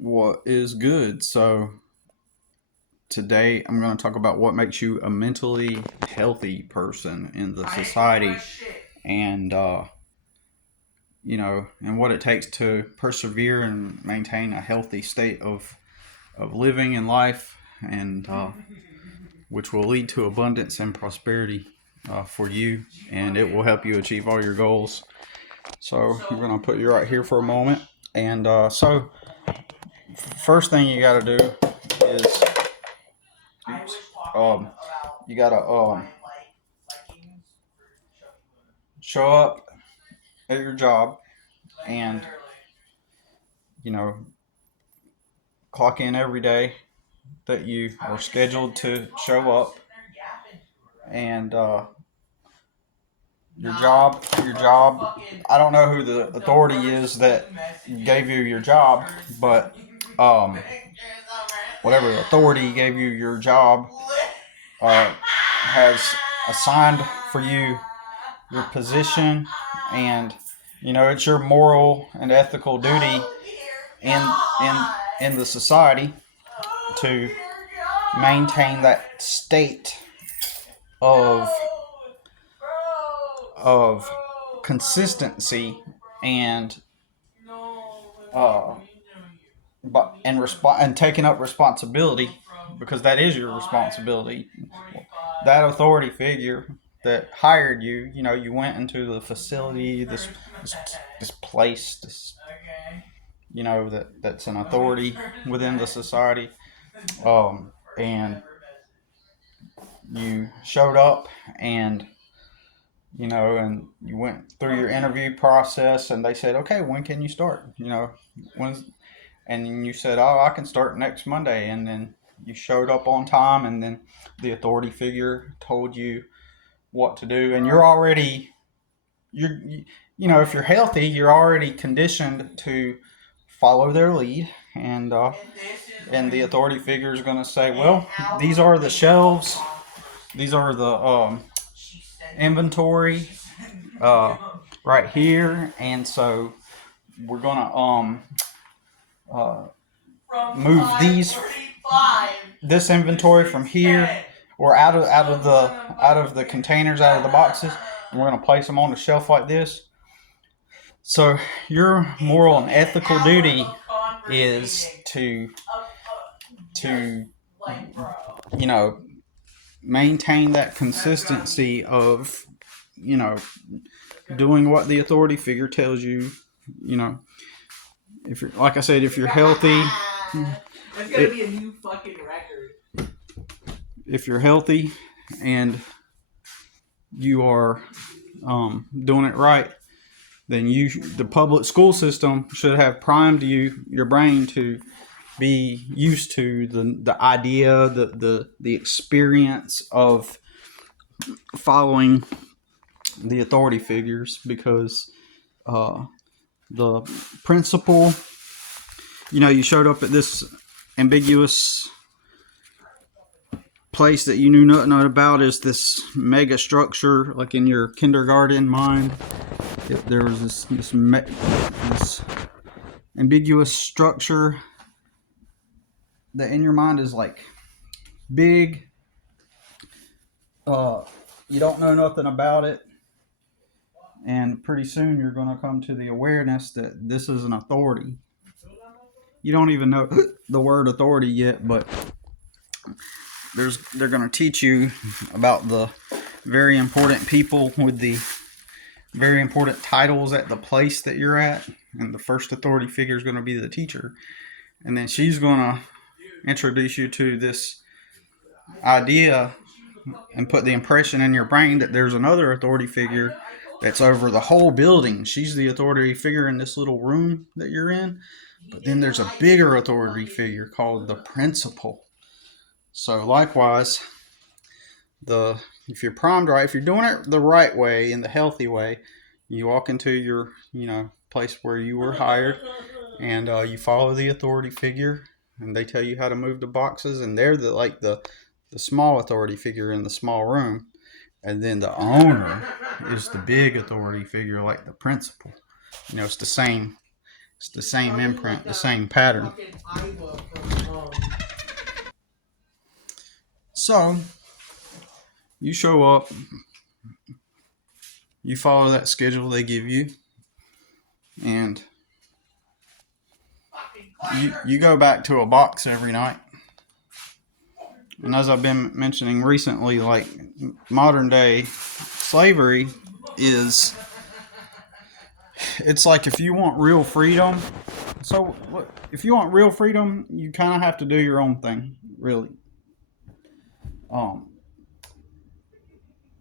What is good? So, today I'm going to talk about what makes you a mentally healthy person in the society and, and what it takes to persevere and maintain a healthy state of living in life, and which will lead to abundance and prosperity for you, and it will help you achieve all your goals. So, I'm going to put you right here for a moment. And first thing you got to do is um, you got to show up at your job and you know clock in every day that you are scheduled to show up, and your job, I don't know who the authority is that gave you your job, but whatever authority gave you your job has assigned for you your position, and it's your moral and ethical duty in in in the society to maintain that state of of consistency and uh and taking up responsibility, because that is your responsibility. That authority figure that hired you, you went into the facility, this, this place, that's an authority within the society, and you showed up, and and you went through your interview process, and they said, okay, when can you start? When, and you said, oh, I can start next Monday, and then you showed up on time, and then the authority figure told you what to do, and if you're healthy, you're already conditioned to follow their lead, and the authority figure is going to say, well, these are the shelves, these are the inventory right here, and so we're gonna move this inventory from here, or out of the containers, out of the boxes, and we're gonna place them on the shelf like this. So your moral and ethical duty is to maintain that consistency of doing what the authority figure tells you. If you're, like I said, if you're healthy, that's gonna be a new fucking record. If you're healthy and you are doing it right, then the public school system should have primed your brain to be used to the idea, the experience of following the authority figures, because the principal, you showed up at this ambiguous place that you knew nothing about, is this mega structure, like in your kindergarten mind. There was this ambiguous structure that in your mind is like big. You don't know nothing about it, and pretty soon you're going to come to the awareness that this is an authority. You don't even know the word authority yet, but they're going to teach you about the very important people with the very important titles at the place that you're at, and the first authority figure is going to be the teacher, and then she's going to introduce you to this idea and put the impression in your brain that there's another authority figure that's over the whole building. She's the authority figure in this little room that you're in, but then there's a bigger authority figure called the principal. So likewise, if you're primed right, if you're doing it the right way, in the healthy way, you walk into your place where you were hired, and you follow the authority figure, and they tell you how to move the boxes, and they're the small authority figure in the small room, and then the owner is the big authority figure, like the principal. It's the same It's the same imprint, the same pattern. Fucking Iowa from, So you show up, you follow that schedule they give you, and you go back to a box every night. And as I've been mentioning recently, like modern day slavery is, it's like if you want real freedom, so if you want real freedom, you kind of have to do your own thing, really.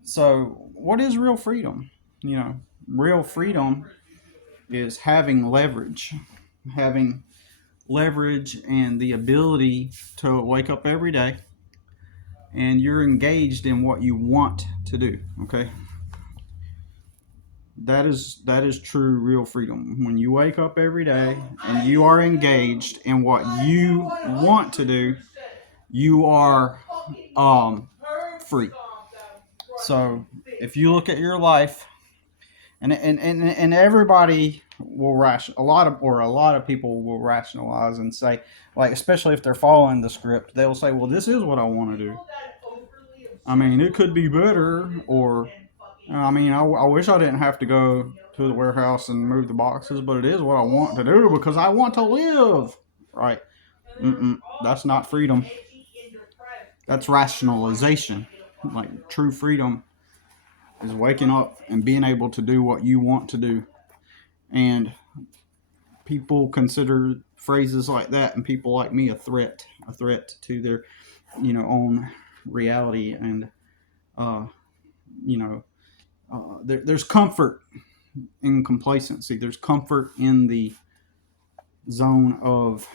So what is real freedom? Real freedom is having leverage, and the ability to wake up every day and you're engaged in what you want to do. Okay, that is true real freedom. When you wake up every day and you are engaged in what you want to do, you are free. So if you look at your life, and everybody will a lot of people will rationalize and say, like, especially if they're following the script, they'll say, well, this is what I want to do. I mean, it could be better, or I mean, I wish I didn't have to go to the warehouse and move the boxes, but it is what I want to do because I want to live. Right? That's not freedom. That's rationalization. Like, true freedom is waking up and being able to do what you want to do. And people consider phrases like that and people like me a threat to their, own reality. And, there's comfort in complacency. There's comfort in the zone of,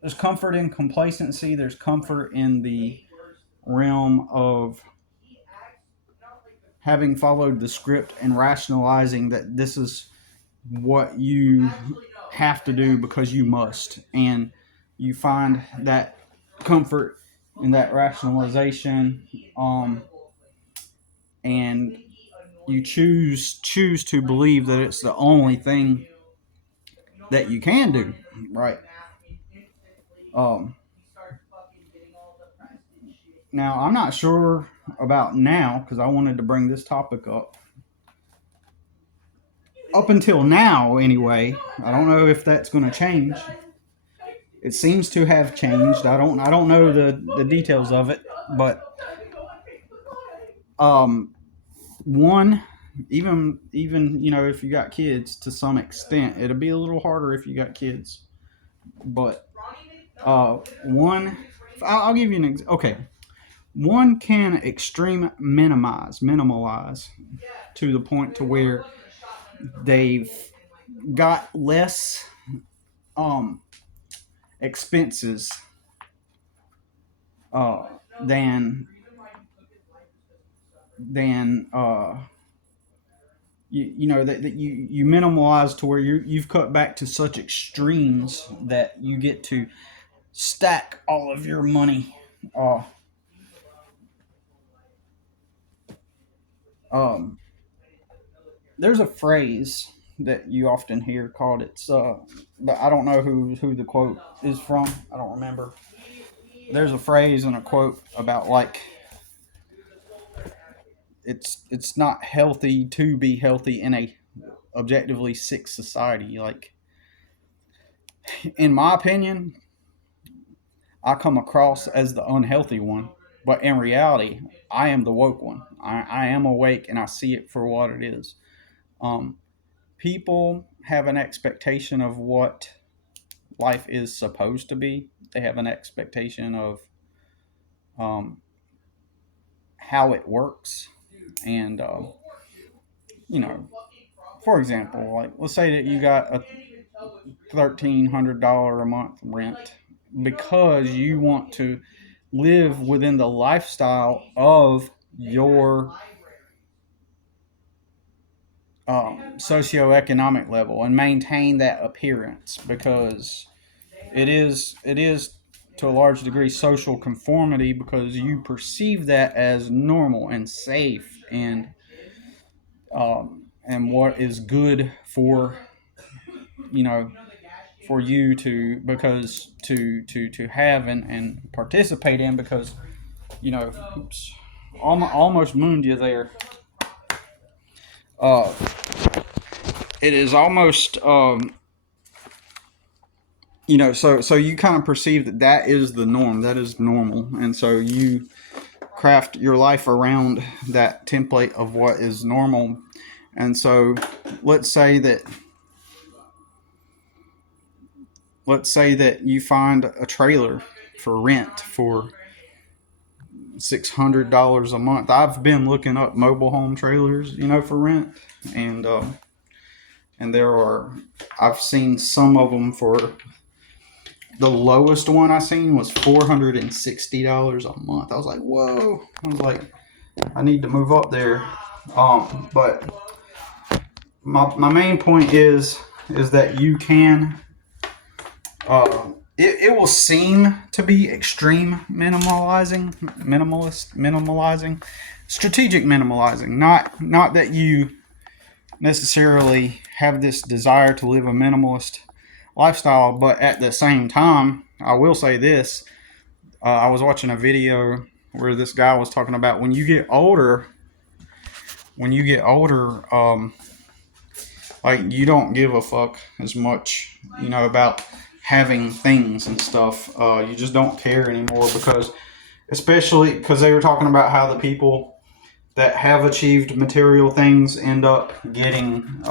there's comfort in complacency. There's comfort in the realm of having followed the script and rationalizing that this is what you have to do because you must. And you find that comfort in that rationalization, and you choose to believe that it's the only thing that you can do, right? Now, I'm not sure about now because I wanted to bring this topic up. Up until now, anyway, I don't know if that's going to change. It seems to have changed. I don't know the details of it, but one, even if you got kids, to some extent, it'll be a little harder if you got kids. But one, I'll give you an example. Okay, one can extreme minimalize to the point to where they've got less expenses than that you minimalize to where you've cut back to such extremes that you get to stack all of your money. There's a phrase that you often hear called but I don't know who the quote is from. I don't remember. There's a phrase and a quote about, like, it's not healthy to be healthy in a objectively sick society. Like, in my opinion, I come across as the unhealthy one, but in reality, I am the woke one. I am awake and I see it for what it is. People have an expectation of what life is supposed to be. They have an expectation of how it works. And, for example, like, let's say that you got a $1,300 a month rent because you want to live within the lifestyle of your socioeconomic level and maintain that appearance, because it is to a large degree social conformity, because you perceive that as normal and safe, and what is good for, you know, for you to, because to have and participate in, because, you know, oops, almost mooned you there. It is almost, you know, so you kind of perceive that is the norm, that is normal, and so you craft your life around that template of what is normal. And so let's say that you find a trailer for rent for $600 a month. I've been looking up mobile home trailers, you know, for rent, and there are, I've seen some of them for, the lowest one I seen was $460 a month. I was like, whoa! I was like, I need to move up there. But my main point is that you can. It will seem to be extreme minimalizing, strategic minimalizing. Not that you necessarily have this desire to live a minimalist lifestyle, but at the same time, I will say this. I was watching a video where this guy was talking about when you get older, like, you don't give a fuck as much, you know, about having things and stuff. You just don't care anymore, because, especially because they were talking about how the people that have achieved material things end up getting,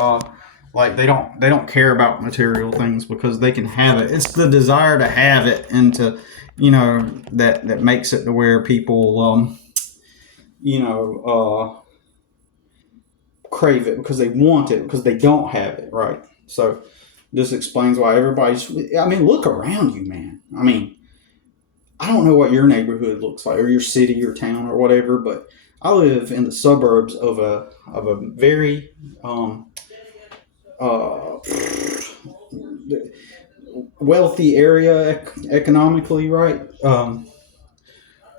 like, they don't care about material things because they can have it. It's the desire to have it, and to, you know, that makes it to where people, you know, crave it because they want it, because they don't have it, right? So this explains why everybody's, I mean, look around you, man. I mean, I don't know what your neighborhood looks like, or your city or town or whatever, but I live in the suburbs of a very wealthy area economically, right?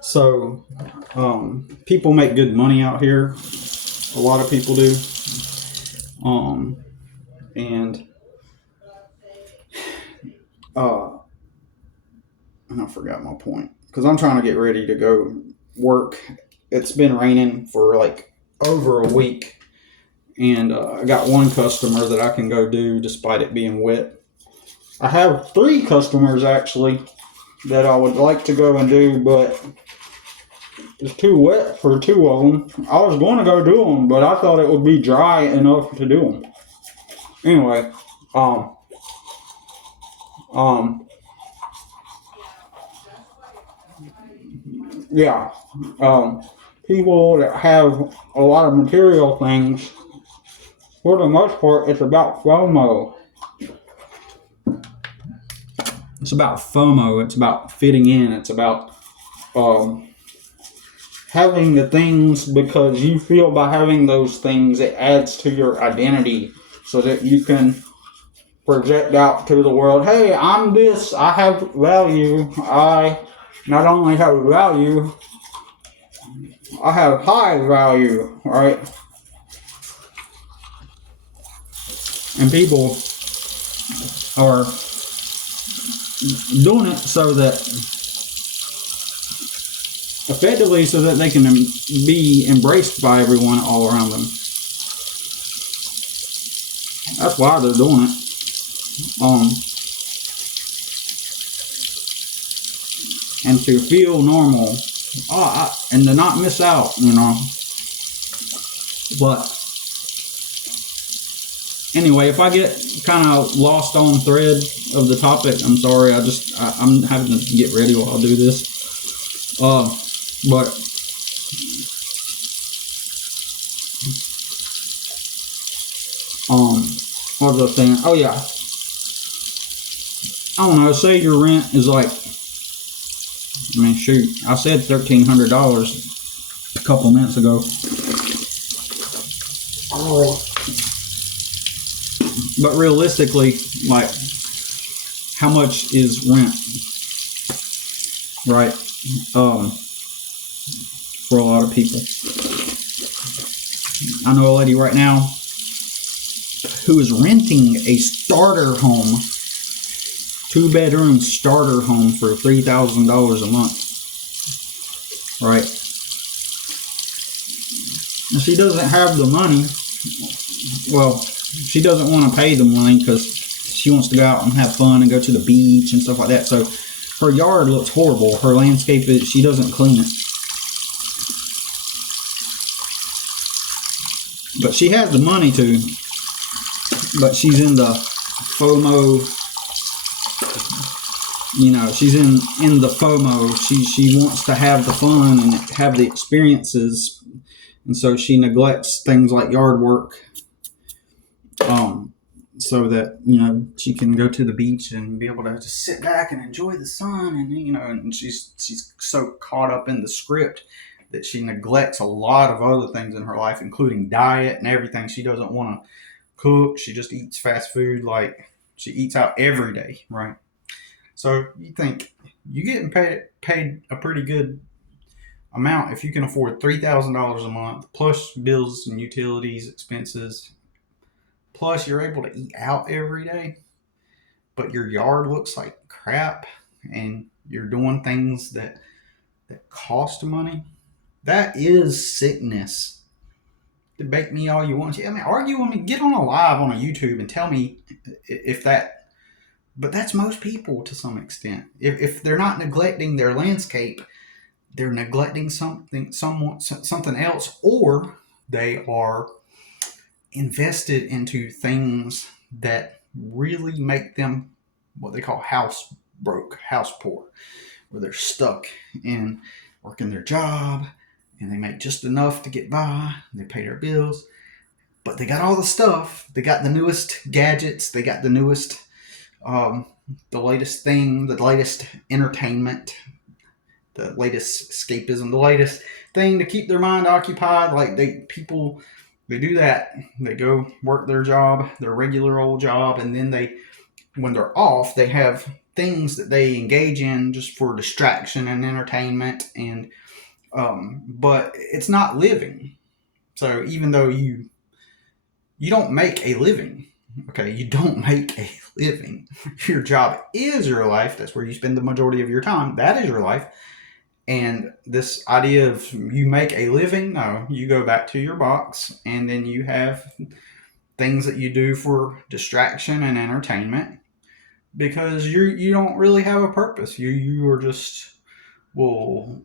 So people make good money out here. A lot of people do. And I forgot my point, because I'm trying to get ready to go work. It's been raining for like over a week, and I got one customer that I can go do despite it being wet. I have 3 customers actually that I would like to go and do, but it's too wet for 2 of them. I was going to go do them, but I thought it would be dry enough to do them. Anyway, yeah, people that have a lot of material things, for the most part, it's about FOMO. It's about FOMO. It's about fitting in. It's about having the things because you feel by having those things it adds to your identity, so that you can project out to the world, hey, I'm this, I have value, I not only have value, I have high value, right? And people are doing it so that, effectively, so that they can be embraced by everyone all around them. That's why they're doing it. And to feel normal, and to not miss out, you know. But anyway, if I get kind of lost on thread of the topic, I'm sorry. I'm having to get ready while I do this. But what was I saying? Oh yeah. I don't know, say your rent is like, I mean, shoot, I said $1,300 a couple minutes ago. But realistically, like, how much is rent? Right? For a lot of people. I know a lady right now, who is renting a starter home, 2-bedroom starter home for $3,000 a month. Right? And she doesn't have the money. Well, she doesn't want to pay the money because she wants to go out and have fun and go to the beach and stuff like that. So her yard looks horrible. Her landscape, she doesn't clean it. But she has the money to. But she's in the FOMO. You know, she's in the FOMO. She wants to have the fun and have the experiences. And so she neglects things like yard work. So that, you know, she can go to the beach and be able to just sit back and enjoy the sun. And, you know, and she's so caught up in the script that she neglects a lot of other things in her life, including diet and everything. She doesn't want to cook. She just eats fast food. Like, she eats out every day, right? So you think you're getting paid a pretty good amount if you can afford $3,000 a month, plus bills and utilities, expenses. Plus, you're able to eat out every day, but your yard looks like crap, and you're doing things that cost money. That is sickness. Debate me all you want. I mean, argue with me. Get on a live on a YouTube and tell me if that. But that's most people to some extent. If they're not neglecting their landscape, they're neglecting something else, or they are invested into things that really make them what they call house broke, house poor, where they're stuck in working their job and they make just enough to get by, they pay their bills, but they got all the stuff, they got the newest gadgets, they got the newest the latest thing, the latest entertainment, the latest escapism, the latest thing to keep their mind occupied. Like they do that. They go work their job, their regular old job, and then when they're off, they have things that they engage in just for distraction and entertainment, and but it's not living. So even though you don't make a living, okay, you don't make a living. Your job is your life. That's where you spend the majority of your time. That is your life. And this idea of you make a living, no, you go back to your box and then you have things that you do for distraction and entertainment because you don't really have a purpose. You are just, well,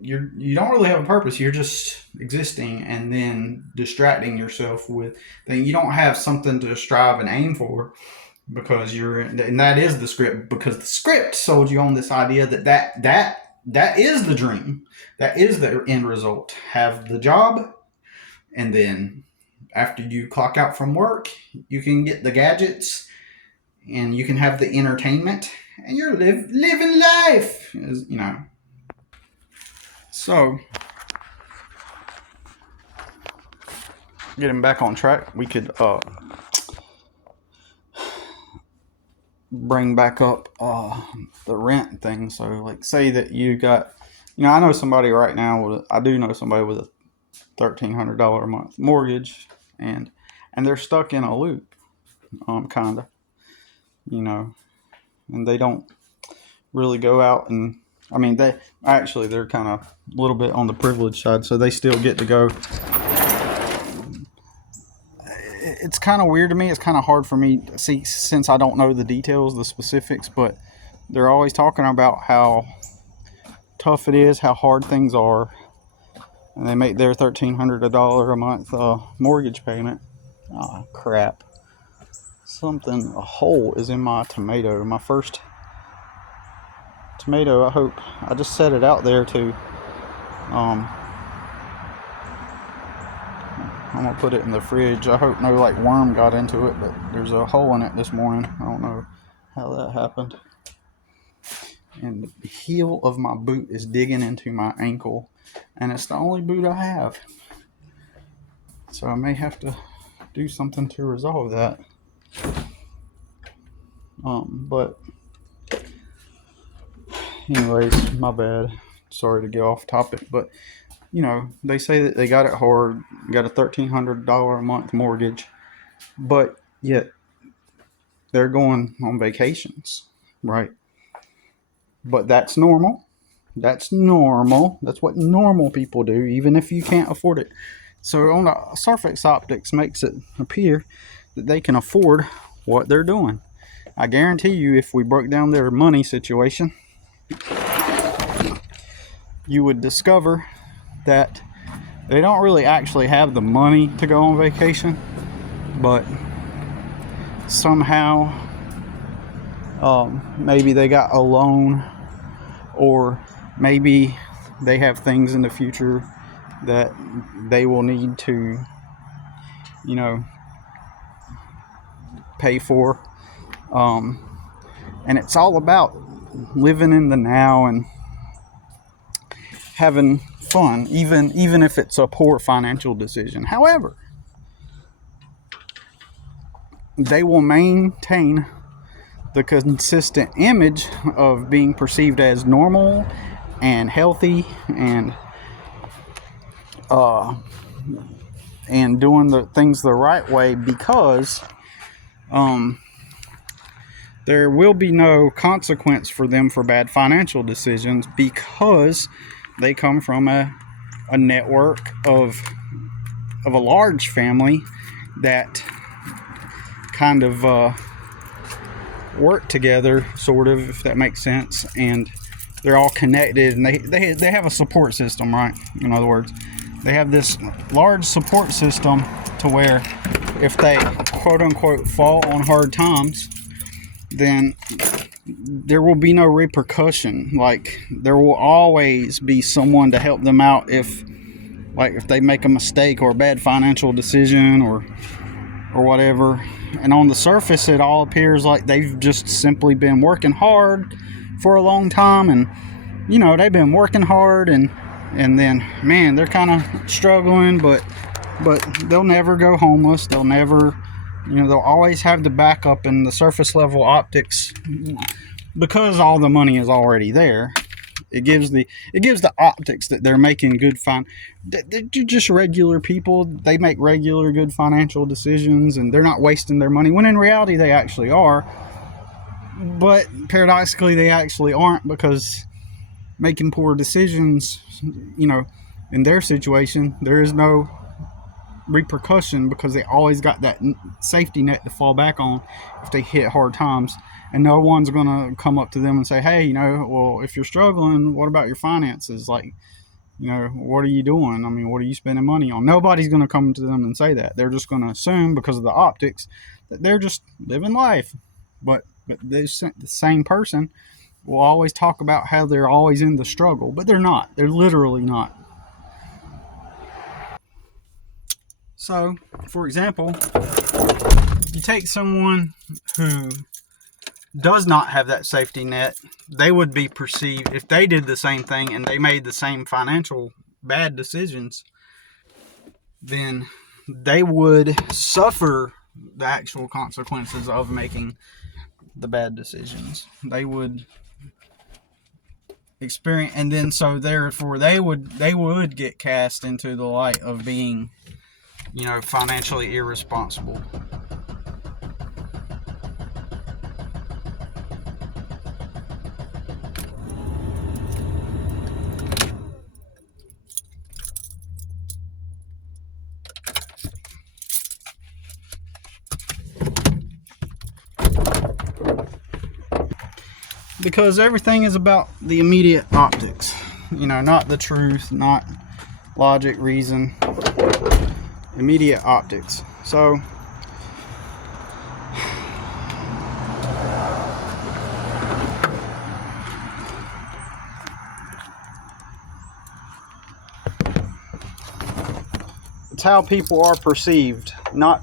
you don't really have a purpose. You're just existing and then distracting yourself with things. You don't have something to strive and aim for because and that is the script, because the script sold you on this idea that is the dream. That is the end result. Have the job, and then after you clock out from work, you can get the gadgets, and you can have the entertainment, and you're living life, you know. So, getting back on track, we could bring back up the rent thing. So like, say that you got, you know, I know somebody right now I do know somebody with a $1,300 a month mortgage, and they're stuck in a loop, kind of, you know, and they don't really go out and, I mean, they're kind of a little bit on the privileged side, so they still get to go. It's kind of weird to me. It's kind of hard for me to see since I don't know the details, the specifics, but they're always talking about how tough it is, how hard things are, and they make their $1,300 a month mortgage payment. Oh, crap. A hole is in my tomato. My first tomato, I just set it out there to, I'm going to put it in the fridge. I hope no worm got into it, but there's a hole in it this morning. I don't know how that happened. And the heel of my boot is digging into my ankle, and it's the only boot I have. So I may have to do something to resolve that. But anyways, my bad. Sorry to get off topic, but you know, they say that they got it hard, got a $1,300 a month mortgage, but yet they're going on vacations, right? But that's normal. That's normal. That's what normal people do, even if you can't afford it. So on the Surface Optics makes it appear that they can afford what they're doing. I guarantee you, if we broke down their money situation, you would discover that they don't really actually have the money to go on vacation, but somehow maybe they got a loan, or maybe they have things in the future that they will need to, you know, pay for. And it's all about living in the now and having fun, even if it's a poor financial decision. However, they will maintain the consistent image of being perceived as normal and healthy and doing the things the right way, because there will be no consequence for them for bad financial decisions, because they come from a network of a large family that kind of work together, sort of, if that makes sense, and they're all connected, and they have a support system, right? In other words, they have this large support system to where if they quote unquote fall on hard times, then there will be no repercussion. Like, there will always be someone to help them out if they make a mistake or a bad financial decision or whatever. And on the surface, it all appears like they've just simply been working hard for a long time, and they've been working hard, and then, man, they're kind of struggling, but they'll never go homeless. They'll never, they'll always have the backup in the surface level optics, because all the money is already there. It gives the optics that they're making good they're just regular people. They make regular good financial decisions, and they're not wasting their money, when in reality they actually are. But paradoxically, they actually aren't, because making poor decisions, in their situation, there is no repercussion, because they always got that safety net to fall back on if they hit hard times. And no one's going to come up to them and say, hey, well, if you're struggling, what about your finances? Like, what are you doing? I mean, what are you spending money on? Nobody's going to come to them and say that. They're just going to assume, because of the optics, that they're just living life. But the same person will always talk about how they're always in the struggle, but they're not. They're literally not. So, for example, you take someone who does not have that safety net. They would be perceived, if they did the same thing and they made the same financial bad decisions, then they would suffer the actual consequences of making the bad decisions. They would experience, and then so therefore they would get cast into the light of being, financially irresponsible. Because everything is about the immediate optics, not the truth, not logic, reason, immediate optics. So it's how people are perceived, not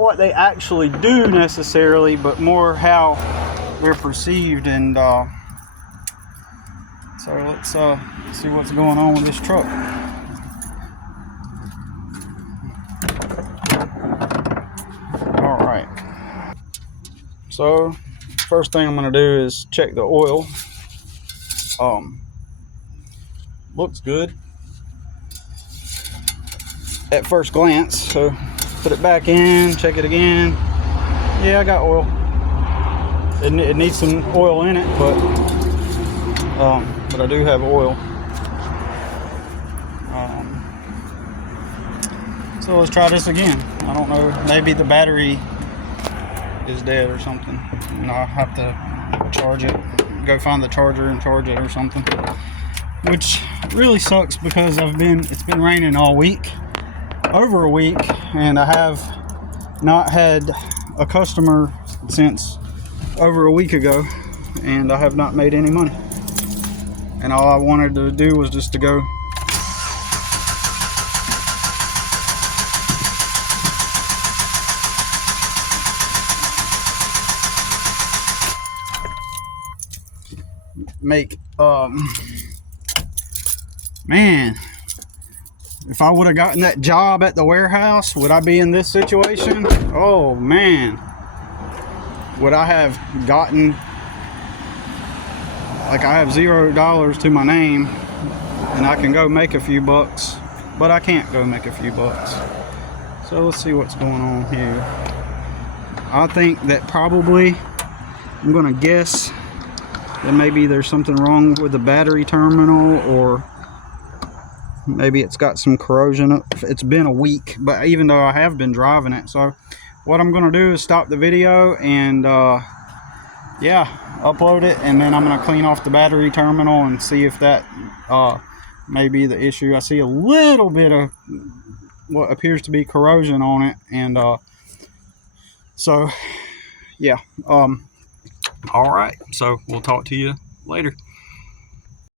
what they actually do necessarily, but more how they're perceived. And so let's see what's going on with this truck. All right. So first thing I'm going to do is check the oil. Looks good at first glance. So Put it back in, check it again. Yeah, I got oil. It needs some oil in it, but I do have oil. So let's try this again. I don't know, maybe the battery is dead or something, and I'll have to charge it, go find the charger and charge it or something, which really sucks because it's been raining all week, over a week, and I have not had a customer since over a week ago, and I have not made any money, and all I wanted to do was just to go make man, if I would have gotten that job at the warehouse, would I be in this situation? Oh man, would I have gotten, like, I have $0 to my name and I can go make a few bucks, but I can't go make a few bucks. So let's see what's going on here. I think that probably, I'm gonna guess that maybe there's something wrong with the battery terminal, or maybe it's got some corrosion. It's been a week, but even though I have been driving it, so what I'm gonna do is stop the video and yeah, upload it, and then I'm gonna clean off the battery terminal and see if that may be the issue. I see a little bit of what appears to be corrosion on it, and so yeah, all right, so we'll talk to you later.